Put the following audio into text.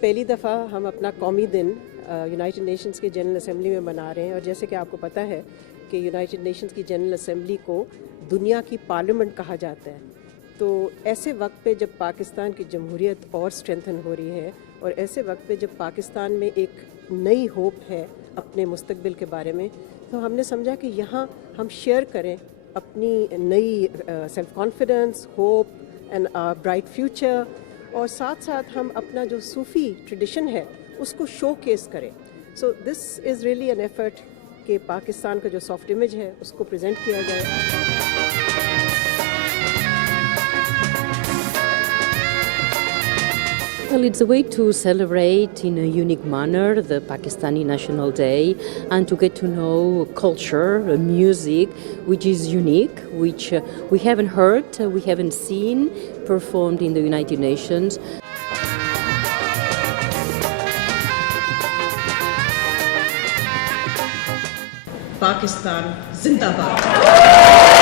پہلی دفعہ ہم اپنا قومی دن یونائٹڈ نیشنز کے جنرل اسمبلی میں منا رہے ہیں، اور جیسے کہ آپ کو پتہ ہے کہ یونائٹڈ نیشنز کی جنرل اسمبلی کو دنیا کی پارلیمنٹ کہا جاتا ہے. تو ایسے وقت پہ جب پاکستان کی جمہوریت اور اسٹرینتھن ہو رہی ہے، اور ایسے وقت پہ جب پاکستان میں ایک نئی ہوپ ہے اپنے مستقبل کے بارے میں، تو ہم نے سمجھا کہ یہاں ہم شیئر کریں اپنی نئی self confidence, hope and bright future, اور ساتھ ساتھ ہم اپنا جو صوفی ٹریڈیشن ہے اس کو شو کیس کریں. سو دس از ریئلی این ایفرٹ کہ پاکستان کا جو سافٹ امیج ہے اس کو پریزنٹ کیا جائے. Well, it's a way to celebrate in a unique manner the Pakistani National Day and to get to know culture, music, which is unique, which we haven't heard, we haven't seen performed in the United Nations. Pakistan زندہ باد.